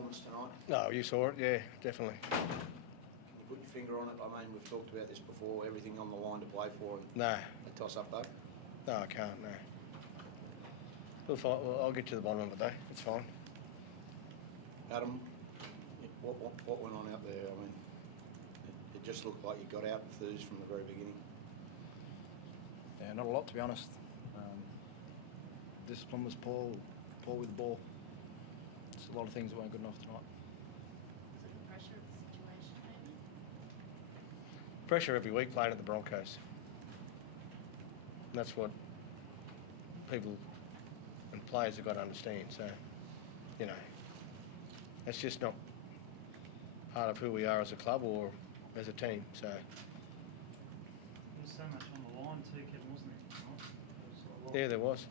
performance tonight? No, you saw it, yeah, definitely. Can you put your finger on it? I mean, we've talked about this before, everything on the line to play for, and No. a toss-up though? No, I can't, no. Well, I'll get to the bottom of it though, it's fine. Adam, what went on out there? I mean, it just looked like you got out enthused from the very beginning. Yeah, not a lot to be honest. Discipline was poor with the ball. Just a lot of things that weren't good enough tonight. Was it the pressure of the situation, maybe? Pressure every week playing at the Broncos. And that's what people and players have got to understand. So, you know, that's just not part of who we are as a club or as a team. So. There was so much on the line too, Kevin, wasn't there? Yeah, there was.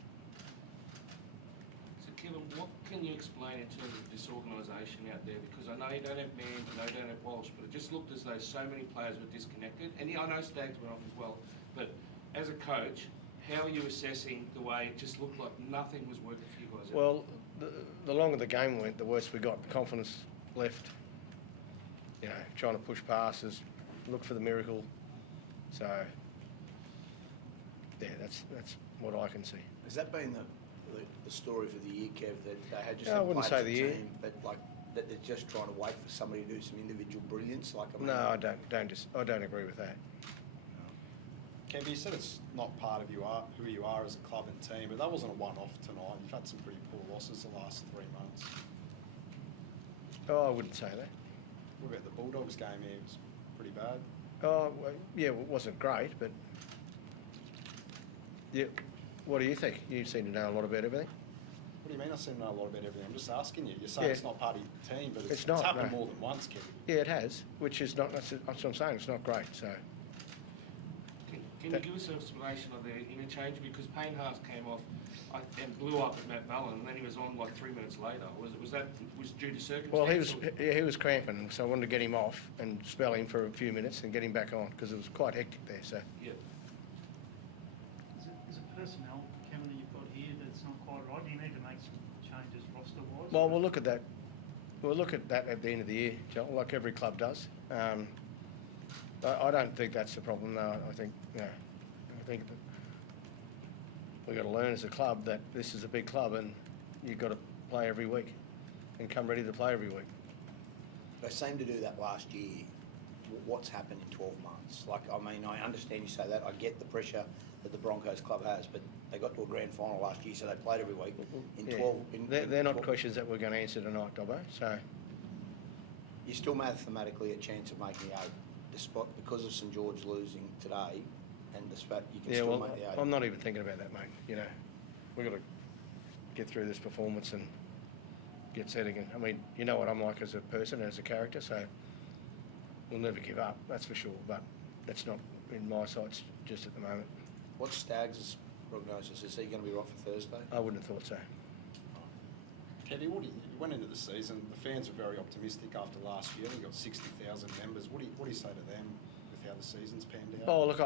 So Kevin, what can you explain in terms of disorganisation out there? Because I know you don't have Mann, I know you don't have Walsh, but it just looked as though so many players were disconnected. And yeah, I know Staggs went off as well, but as a coach, how are you assessing the way it just looked like nothing was working for you guys? Well, the longer the game went, the worse we got. Confidence left. You know, trying to push passes, look for the miracle. So, yeah, that's what I can see. Has that been the story for the year, Kev, that they had just I wouldn't say the year, but like that they're just trying to wait for somebody to do some individual brilliance? Like, I mean, no, I don't agree with that. Kev, you said it's not part of who you are as a club and team, but that wasn't a one-off tonight. You've had some pretty poor losses the last 3 months. Oh, I wouldn't say that. What about the Bulldogs game here? It was pretty bad. Oh, well, yeah, it wasn't great, but yeah. What do you think? You seem to know a lot about everything. What do you mean I seem to know a lot about everything? I'm just asking you. You're saying Yeah. it's not part of your team, but it's not, happened no. more than once, Kev. Yeah, it has, which is not. That's what I'm saying. It's not great. So. Can you give us an explanation of the interchange? Because Payne Haas came off and blew up at Matt Mullen, and then he was on like 3 minutes later. Was that due to circumstances? Well, he was cramping, so I wanted to get him off and spell him for a few minutes and get him back on because it was quite hectic there. So. Yeah. Is it personnel, Kevin, that you've got here that's not quite right? Do you need to make some changes roster-wise? Well, we'll look at that. We'll look at that at the end of the year, Joel, like every club does. I don't think that's the problem. No, I think that we've got to learn as a club that this is a big club and you've got to play every week and come ready to play every week. they seemed to do that last year. What's happened in 12 months? Like, I mean, I understand you say that. I get the pressure that the Broncos club has, but they got to a grand final last year, so they played every week. In 12, they're not questions that we're going to answer tonight, Dobbo. So you're still mathematically a chance of making the eight, despite because of St George losing today, and despite you can still make the eight. I'm not even thinking about that, mate. You know, we've got to get through this performance and get set again. I mean, you know what I'm like as a person, as a character, so we'll never give up, that's for sure. But that's not in my sights just at the moment. What's Staggs' prognosis? Is he going to be right for Thursday? I wouldn't have thought so. Kevy, you went into the season, the fans were very optimistic after last year. We got 60,000 members. What do you say to them with how the season's panned out? Oh, look,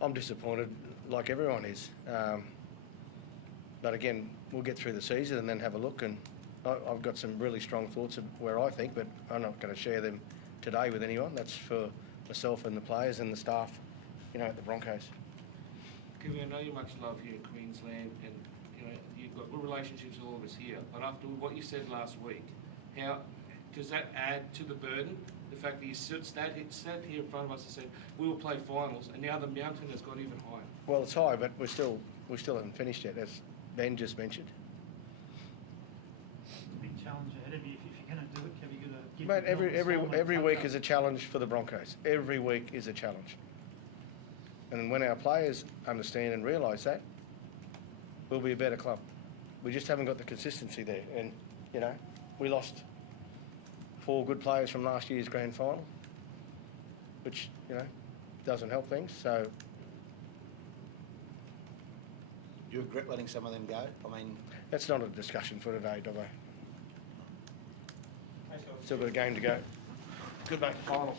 I'm disappointed, like everyone is. But again, we'll get through the season and then have a look. And I've got some really strong thoughts of where I think, but I'm not going to share them today with anyone. That's for myself and the players and the staff, you know, at the Broncos. Kevin, I know you much love here in Queensland, and you know you've got good relationships with all of us here. But after what you said last week, how does that add to the burden? The fact that you sat here in front of us and said we will play finals, and now the mountain has got even higher. Well, it's high, but we still haven't finished yet, as Ben just mentioned. It's a big challenge ahead of you if you're going to do it. Have you got to Mate, every week is a challenge for the Broncos. Every week is a challenge. And when our players understand and realise that, we'll be a better club. We just haven't got the consistency there. And, you know, we lost 4 good players from last year's grand final, which, you know, doesn't help things. So, Do you regret letting some of them go? I mean, that's not a discussion for today, Dobbo. Still got a game to go. Good luck, finals.